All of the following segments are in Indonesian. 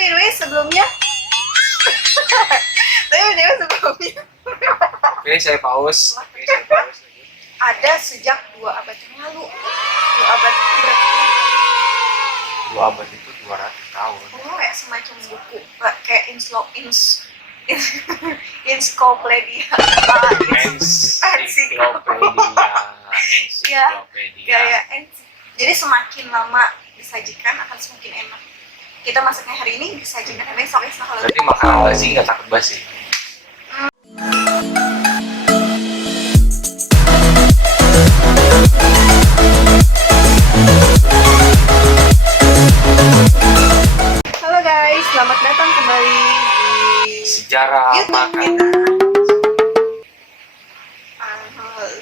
by the way sebelumnya Oke, saya pause. Ada sejak 2 abad yang lalu. 2 abad itu berarti 2 abad itu 200 tahun. kayak semacam buku kayak ensiklopedia. Ya, kayak jadi semakin lama disajikan akan semakin enak. Kita masaknya hari ini disajikan besok ya kalau berarti makanan basi nggak takut basi. Halo guys, selamat datang kembali di Sejarah YouTube makanan. kita.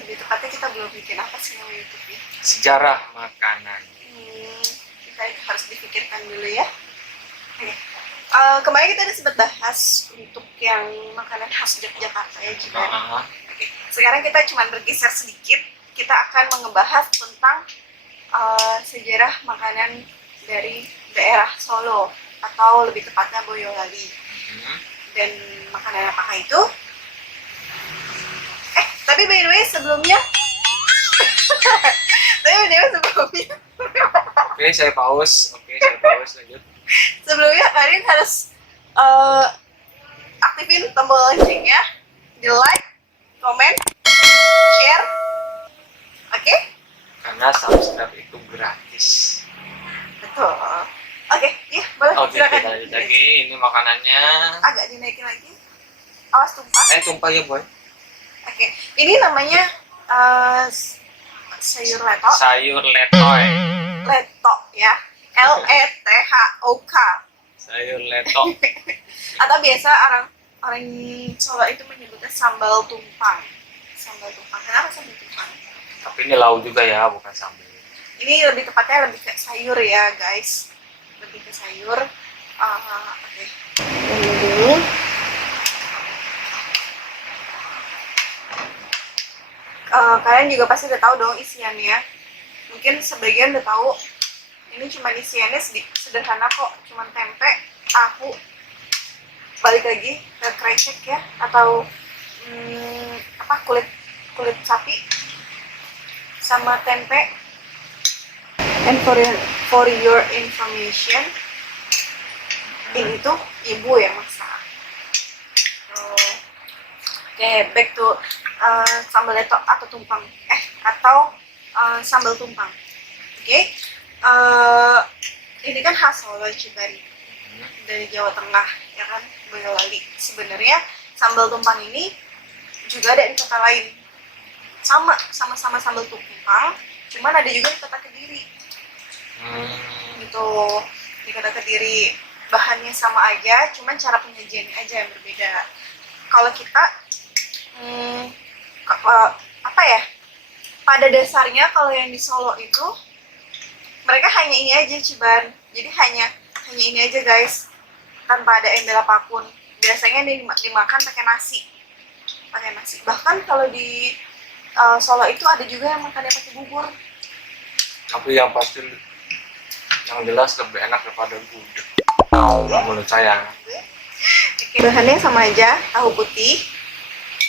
Lebih tepatnya kita belum bikin apa sih nama YouTube-nya. Sejarah makanan. Kita itu harus dipikirkan dulu ya. Oke. Kemarin kita udah sempat bahas untuk yang makanan khas Yogyakarta ya, Ciban. Oke. Sekarang kita cuma bergeser sedikit. Kita akan ngebahas tentang sejarah makanan dari daerah Solo atau lebih tepatnya Boyolali. Dan makanan apakah itu? Tapi by the way sebelumnya Oke, saya pause. Lanjut. Sebelumnya kalian harus aktifin tombol loncengnya, di like, komen, share, oke? Karena subscribe itu gratis. Betul. Oke, ya boleh. Oke, Silakan. kita lanjut lagi. Ini makanannya. Agak dinaikin lagi. Awas tumpah. Tumpah ya, Boy. Oke, ini namanya sayur leto. Sayur letoy. Leto ya. LETHOK. Sayur leto. Atau biasa orang Solo itu menyebutnya sambal tumpang. Sambal tumpang. Kenapa sambal tumpang? Tapi ini lauk juga ya, bukan sambal. Ini lebih tepatnya lebih ke sayur ya, guys. Lebih ke sayur. Oke. Ini dulu. Kalian juga pasti udah tahu dong isiannya. Mungkin sebagian udah tahu. Ini cuma isiannya sederhana kok, cuma tempe, tahu, balik lagi ke krecek ya, atau kulit sapi sama tempe. And for your information, ini tuh ibu yang masak. Oke, back to sambal leto atau tumpang atau sambal tumpang. Oke. Ini kan khas Solo, Ciban, dari Jawa Tengah ya kan, Boyolali. Sebenarnya sambal tumpang ini juga ada di kota lain, sama-sama sambal tumpang, cuman ada juga di kota Kediri. Gitu, di kota Kediri bahannya sama aja, cuman cara penyajiannya aja yang berbeda. Kalau kita pada dasarnya kalau yang di Solo itu mereka hanya ini aja, Ciban. Jadi hanya ini aja, guys, tanpa ada embel apapun. Biasanya dimakan pakai nasi. Bahkan kalau di Solo itu ada juga yang makannya pakai bubur. Tapi yang pasti yang jelas lebih enak daripada gudeg. Menurut saya. Bahannya sama aja, tahu putih,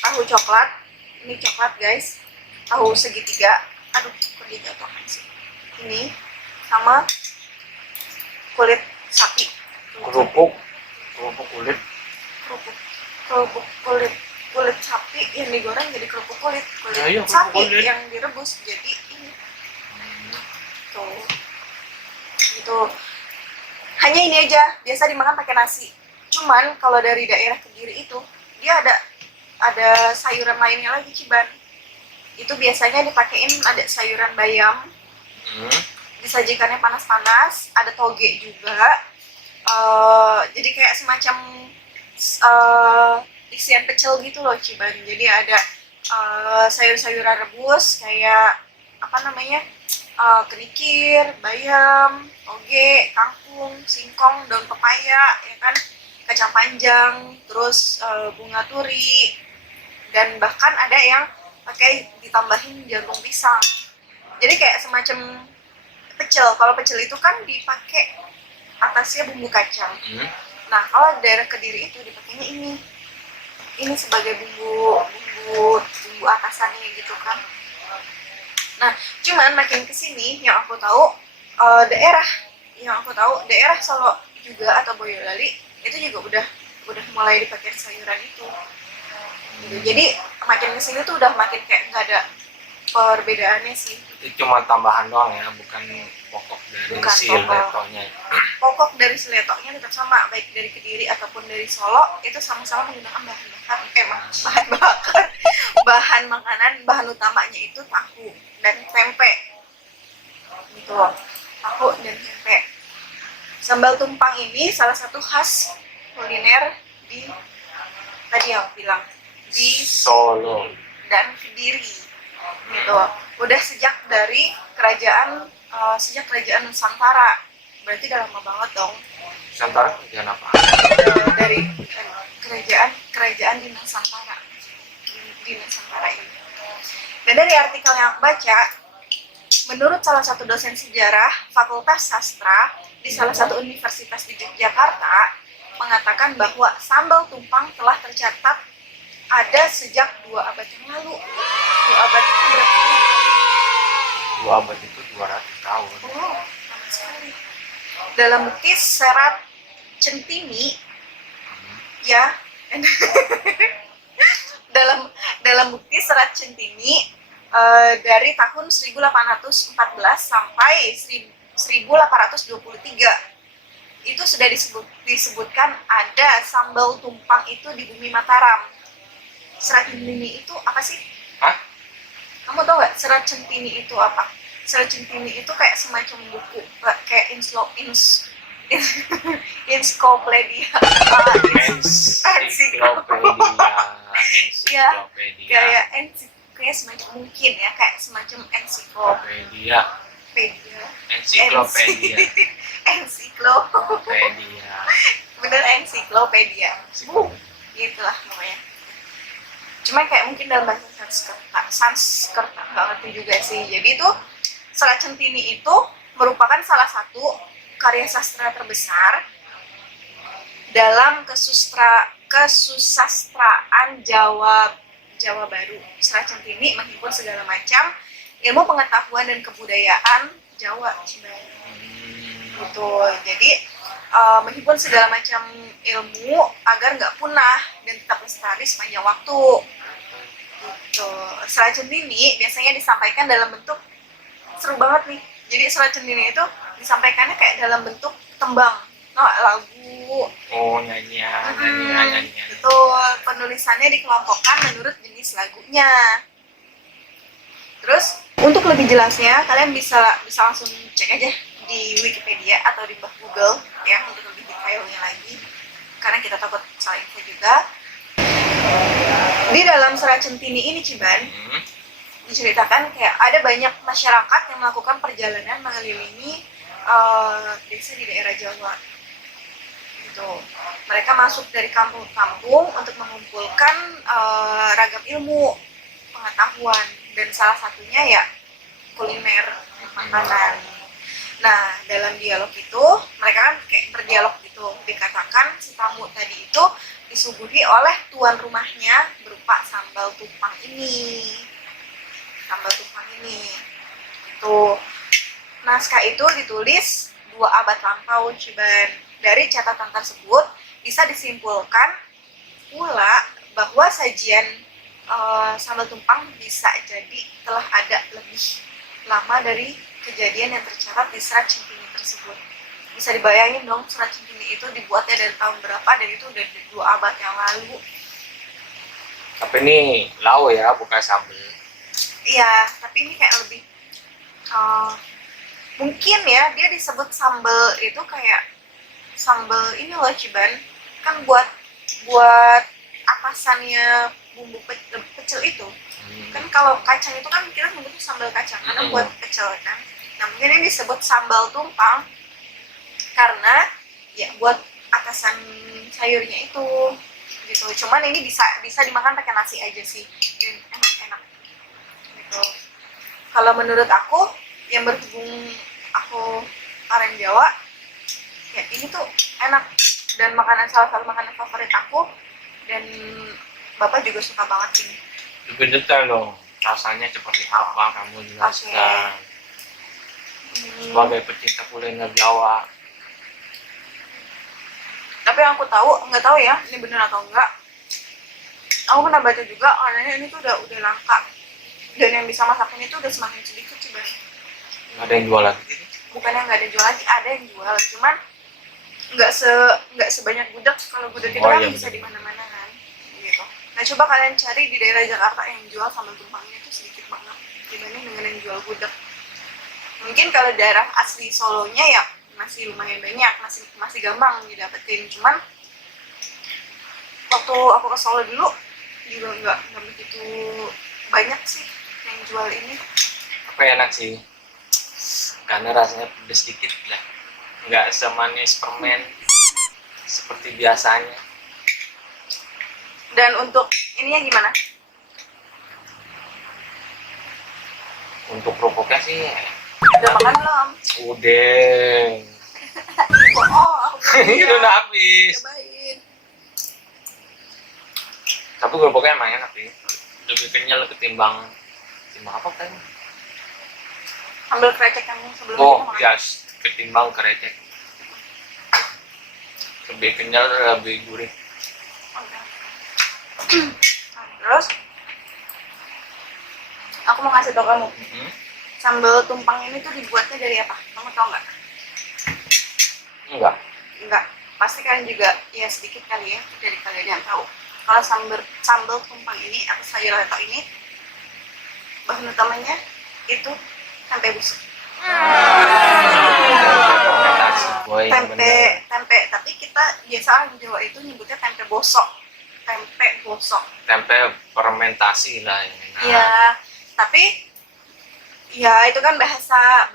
tahu coklat. Ini coklat, guys. Tahu segitiga. Aduh, kok dia jatuhkan sih. Ini sama kulit sapi. Kerupuk kulit sapi yang digoreng jadi kerupuk kulit sapi kulit. Yang direbus jadi ini. Tuh. Gitu. Hanya ini aja, biasa dimakan pakai nasi. Cuman kalau dari daerah Kediri itu dia ada sayuran lainnya lagi, Ciban. Itu biasanya dipakein ada sayuran bayam. Disajikannya panas-panas, ada toge juga. Jadi kayak semacam isian pecel gitu loh, Ciban. Jadi ada sayur-sayuran rebus kayak kenikir, bayam, toge, kangkung, singkong, daun pepaya, ya kan, kacang panjang, terus bunga turi, dan bahkan ada yang pakai ditambahin jantung pisang. Jadi kayak semacam pecel. Kalau pecel itu kan dipakai atasnya bumbu kacang. Hmm. Nah, kalau daerah Kediri itu dipakainya ini sebagai bumbu atasannya gitu kan. Nah, cuman makin kesini yang aku tahu daerah Solo juga atau Boyolali itu juga udah mulai dipakai sayuran itu. Gitu. Jadi makin kesini tuh udah makin kayak nggak ada perbedaannya sih. Itu cuma tambahan doang ya, bukan pokok dari Bukan si pokok. letonya. Pokok dari seletoknya tetap sama, baik dari Kediri ataupun dari Solo itu sama-sama menggunakan bahan makanan, bahan utamanya itu tahu dan tempe gitu, tahu dan tempe. Sambal tumpang ini salah satu khas kuliner di tadi yang aku bilang di Solo. dan Kediri gitu. Udah sejak kerajaan Nusantara, berarti udah lama banget dong. Nusantara kerjaan apa? Dari kerajaan di Nusantara, di Nusantara ini. Dan dari artikel yang aku baca, menurut salah satu dosen sejarah Fakultas Sastra di salah satu universitas di Yogyakarta, mengatakan bahwa sambal tumpang telah tercatat ada sejak 2 abad yang lalu. 2 abad itu berapa? 2 abad itu 200 tahun. Oh, lama sekali. Dalam bukti serat Centini, ya, dalam bukti serat Centini dari tahun 1814 sampai 1823 itu sudah disebutkan ada sambal tumpang itu di bumi Mataram. Serat Centini itu apa sih? Hah? Kamu tahu nggak serat Centini itu apa? Serat Centini itu kayak semacam buku, kayak ensiklopedia. Ya, kayak semacam mungkin ya, kayak semacam ensiklopedia. Bener ensiklopedia. Itulah namanya. Cuma kayak mungkin dalam bahasa Sanskerta nggak ngerti juga sih. Jadi itu Serat Centini itu merupakan salah satu karya sastra terbesar dalam kesusastraan Jawa Baru. Serat Centini menghimpun segala macam ilmu pengetahuan dan kebudayaan Jawa. Gitu. Jadi menghimpun segala macam ilmu agar nggak punah dan tetap lestari sepanjang waktu. Gitu. Serat Centini biasanya disampaikan dalam bentuk seru banget nih. Jadi Serat Centini itu disampaikannya kayak dalam bentuk tembang, lagu. Oh, nyanyian. Betul. Penulisannya dikelompokkan menurut jenis lagunya. Terus untuk lebih jelasnya kalian bisa langsung cek aja di Wikipedia atau di Google ya untuk lebih detailnya lagi. Karena kita takut salah info juga. Di dalam Serat Centini ini Ciban diceritakan kayak ada banyak masyarakat yang melakukan perjalanan mengelilingi desa di daerah Jawa. Gitu. Mereka masuk dari kampung-kampung untuk mengumpulkan ragam ilmu, pengetahuan, dan salah satunya ya kuliner, makanan. Nah, dalam dialog itu mereka kan kayak berdialog gitu. Dikatakan si tamu tadi itu disuguhi oleh tuan rumahnya berupa sambal tumpang ini. Itu naskah itu ditulis 2 abad lampau Ciban. Dari catatan tersebut bisa disimpulkan pula bahwa sajian sambal tumpang bisa jadi telah ada lebih lama dari kejadian yang tercatat di Serat Centini tersebut. Bisa dibayangin dong Serat Centini itu dibuatnya dari tahun berapa dan itu udah 2 abad yang lalu. Tapi ini lau ya, bukan sambal. Iya, tapi ini kayak lebih mungkin ya dia disebut sambal itu kayak sambal ini loh Ciban, kan buat atasannya bumbu pecel itu. Kan kalau kacang itu kan kita sebutnya sambal kacang karena buat pecel kan. Nah mungkin ini disebut sambal tumpang karena ya buat atasan sayurnya itu gitu. Cuman ini bisa dimakan pakai nasi aja sih dan enak gitu. Kalau menurut aku yang berhubung aku orang Jawa, Ya, ini tuh enak dan salah satu makanan favorit aku, dan bapak juga suka banget ini. Lebih detail dong, rasanya seperti apa kamu jelaskan. Sebagai pecinta kuliner Jawa. Tapi yang aku tahu, nggak tahu ya ini benar atau enggak, aku pernah baca juga katanya ini tuh udah langka, dan yang bisa masak ini tuh udah semakin sedikit sih Bang. Nggak ada yang jual lagi gitu? Bukannya nggak ada yang jual lagi, ada yang jual, cuman nggak sebanyak gudeg. Kalau gudeg itu Oh, kan iya, bisa bener. di mana-mana kan gitu. Nah coba kalian cari di daerah Jakarta yang jual sambal tumpangnya itu sedikit banget dibanding dengan yang jual gudeg. Mungkin kalau daerah asli Solonya ya masih lumayan banyak, masih gampang didapetin. Cuman waktu aku ke Solo dulu juga nggak begitu banyak sih yang jual ini. Apa enak sih, karena rasanya pedas sedikit lah, nggak semanis permen seperti biasanya. Dan untuk ininya gimana? Untuk kerupuknya sih Udah makan belum? udah. Oh, aku belum Itu udah habis. cobain. Tapi kerupuknya emang enak sih, lebih kenyal ketimbang apa kan? Ambil krecek yang sebelumnya Oh kita makan. iya, ketimbang kerecek, lebih kenyal, lebih gurih. Oke. Terus aku mau ngasih tau kamu, sambal tumpang ini tuh dibuatnya dari apa? Kamu tau nggak? Enggak. Enggak. Pasti kalian juga ya sedikit kali ya dari kalian yang tahu. Kalau sambal tumpang ini atau sayur leto ini bahan utamanya itu tempe busuk. Fermentasi, boy, yang bener. Tempe, tapi kita biasa orang Jawa itu nyebutnya tempe bosok. Tempe bosok. Tempe fermentasi lah yang enak. Iya, tapi ya itu kan bahasa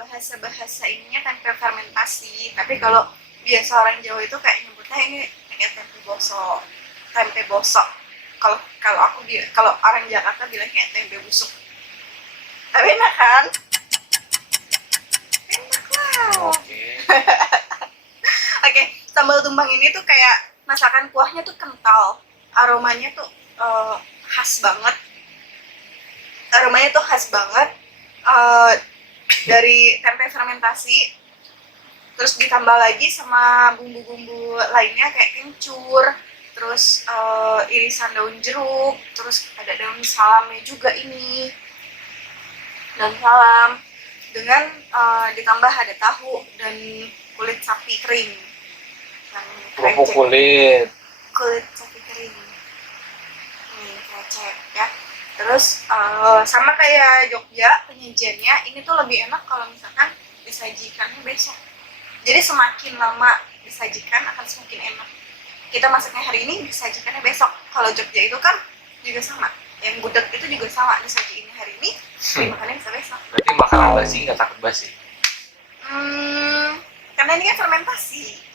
ininya tempe fermentasi. Tapi kalau biasa orang Jawa itu kayak nyebutnya ini kayak tempe bosok. Tempe bosok. Kalau orang Jakarta bilang kayak tempe busuk. Tapi enak kan? Enak lah. Oke. Oke, sambal tumpang ini tuh kayak masakan kuahnya tuh kental, aromanya tuh khas banget. Dari tempe fermentasi, terus ditambah lagi sama bumbu-bumbu lainnya kayak kencur, terus irisan daun jeruk, terus ada daun salamnya juga ini, daun salam, dengan ditambah ada tahu dan kulit sapi kering. Kerupuk kulit. Sapi kering nih krecek ya. Terus sama kayak Jogja penyajiannya ini tuh lebih enak kalau misalkan disajikannya besok. Jadi semakin lama disajikan akan semakin enak. Kita masaknya hari ini disajikannya besok. Kalau Jogja itu kan juga sama, yang gudeg itu juga sama, disajiin hari ini dimakannya bisa besok. Berarti makanan basi nggak takut basi? Karena ini kan fermentasi.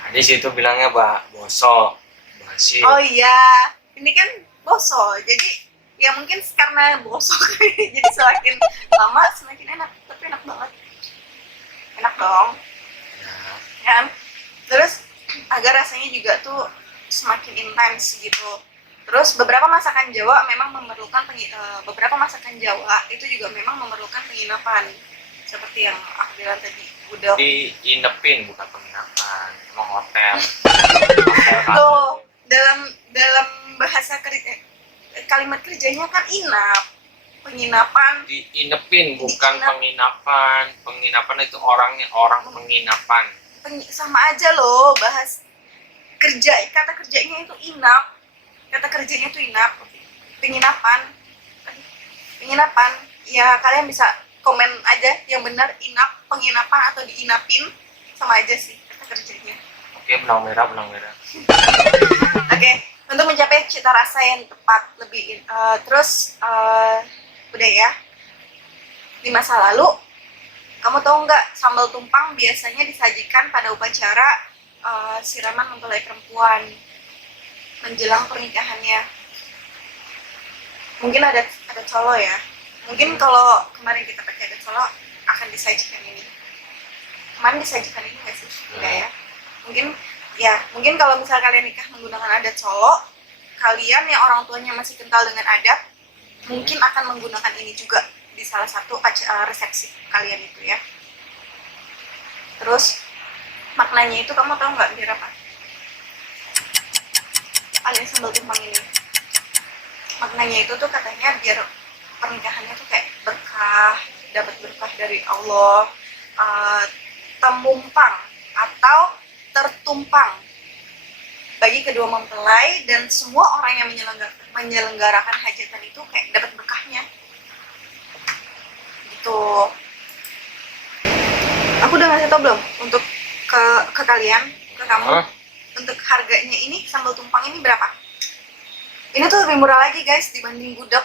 Nah, di situ bilangnya bosok, basi. Oh iya, ini kan bosok, jadi ya mungkin karena bosok jadi semakin lama semakin enak. Tapi enak banget, enak dong Nah, kan. Terus agar rasanya juga tuh semakin intens gitu. Terus beberapa masakan Jawa beberapa masakan Jawa itu juga memang memerlukan penginapan, seperti yang aku bilang tadi, gudeg. diinepin bukan penginapan, emang hotel. Tuh, dalam bahasa kalimat kerjanya kan inap, penginapan. Diinepin bukan penginapan. Penginapan itu orang penginapan. Sama aja loh, kata kerjanya itu inap. Penginapan. Ya kalian bisa komen aja yang benar, inap, penginapan atau diinapin, sama aja sih kata kerjanya. Oke, benang merah. Oke, untuk mencapai cita rasa yang tepat terus udah ya. Di masa lalu, kamu tahu nggak sambal tumpang biasanya disajikan pada upacara siraman mempelai perempuan menjelang pernikahannya. Mungkin ada colo ya. Mungkin kalau kemarin kita pakai ada colo akan disajikan ini. kemarin disajikan ini nggak sih? Enggak ya. Mungkin kalau misalnya kalian nikah menggunakan adat Solo, kalian yang orang tuanya masih kental dengan adat, mungkin akan menggunakan ini juga di salah satu resepsi kalian itu ya. Terus maknanya itu kamu tahu nggak biar apa? Alias sambal tumpang ini. Maknanya itu tuh katanya biar pernikahannya tuh kayak berkah, dapat berkah dari Allah, temumpang atau tertumpang bagi kedua mempelai dan semua orang yang menyelenggarakan hajatan itu kayak dapat berkahnya gitu. Aku udah ngasih tau belum untuk ke kalian, ke kamu, untuk harganya ini sambal tumpang ini berapa? Ini tuh lebih murah lagi guys dibanding gudeg.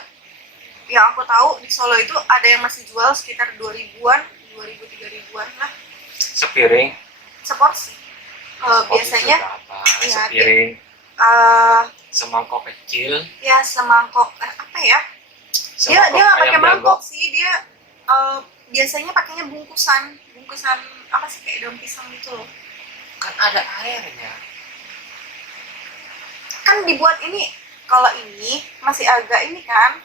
Yang aku tahu di Solo itu ada yang masih jual sekitar 2000-an, 2000 3000-an lah. Sepiring. Seporsi. Biasanya ya, sepiring. Semangkok kecil. Ya semangkok apa ya? Dia nggak pakai mangkok sih, dia biasanya pakainya bungkusan apa sih kayak daun pisang gitu loh. Kan ada airnya. Kan dibuat ini, kalau ini masih agak ini kan.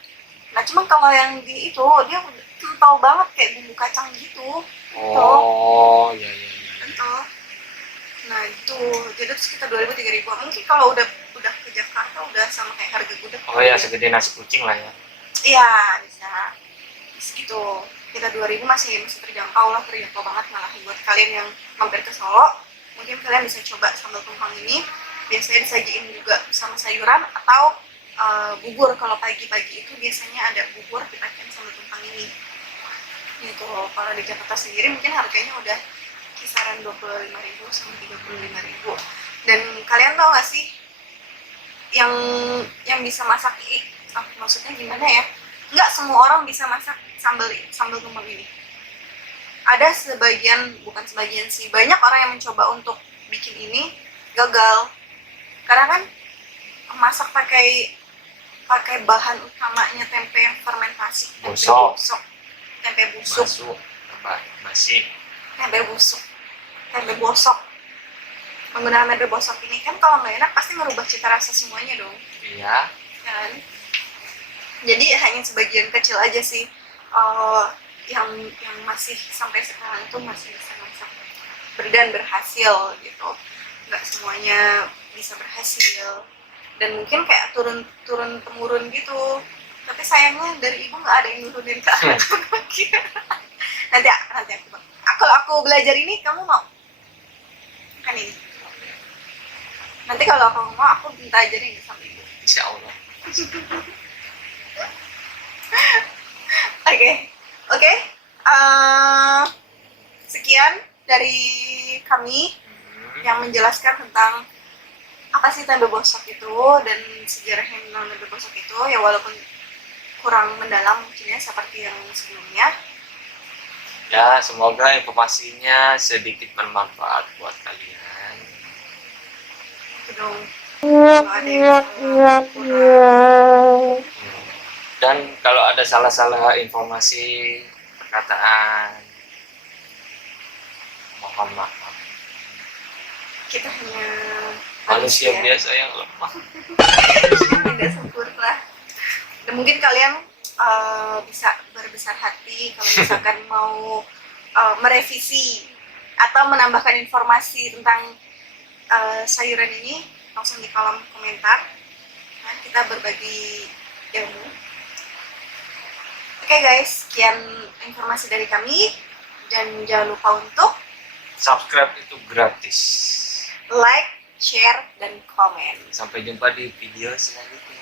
Nah cuma kalau yang di itu dia kental banget kayak bumbu kacang gitu. Oh, iya. Betul. Nah itu jadi itu sekitar 2000-3000. Mungkin kalau udah ke Jakarta udah sama kayak harga gudeg. Oh ya, segede nasi kucing lah ya. Iya bisa segitu. Kita 2000 masih terjangkau banget malah buat kalian yang mampir ke Solo. Mungkin kalian bisa coba sambal tumpang ini. Biasanya disajiin juga sama sayuran atau bubur. Kalau pagi-pagi itu biasanya ada bubur dipakai sambal tumpang ini. Gitu. Kalau di Jakarta sendiri mungkin harganya udah kisaran 25.000 sampai 35.000. Dan kalian tau gak sih yang bisa masak maksudnya gimana ya? Nggak semua orang bisa masak sambal tumpang ini. Ada bukan sebagian sih, banyak orang yang mencoba untuk bikin ini gagal. Karena kan masak pakai bahan utamanya tempe yang fermentasi, tempe busuk, tempe bosok. Menggunakan tempe bosok ini kan kalau nggak enak pasti merubah cita rasa semuanya dong. Iya. Kan? Jadi hanya sebagian kecil aja sih yang masih sampai sekarang itu masih bisa masak dan berhasil gitu. Nggak semuanya bisa berhasil dan mungkin kayak turun temurun gitu. Tapi sayangnya dari ibu nggak ada yang nurunin ke anakku. nanti aku belajar ini, kamu mau kan ini? Nanti kalau kamu mau aku minta ajarin sama ibu. Insya Allah. Oke. Sekian dari kami yang menjelaskan tentang apa sih tempe bosok itu dan sejarahnya tentang tempe bosok itu, ya walaupun kurang mendalam mungkin ya seperti yang sebelumnya. Ya, semoga informasinya sedikit bermanfaat buat kalian. Itu dong. Kalau ada yang salah kurang. Dan kalau ada salah-salah informasi, perkataan, mohon maaf. Kita hanya Manusia biasa yang lemah. tidak sempurna. Dan mungkin kalian bisa berbesar hati kalau misalkan mau merevisi atau menambahkan informasi tentang sayuran ini, langsung di kolom komentar. Nah, kita berbagi ilmu. Oke guys, sekian informasi dari kami dan jangan lupa untuk Subscribe itu gratis. like, share, dan komen. Sampai jumpa di video selanjutnya.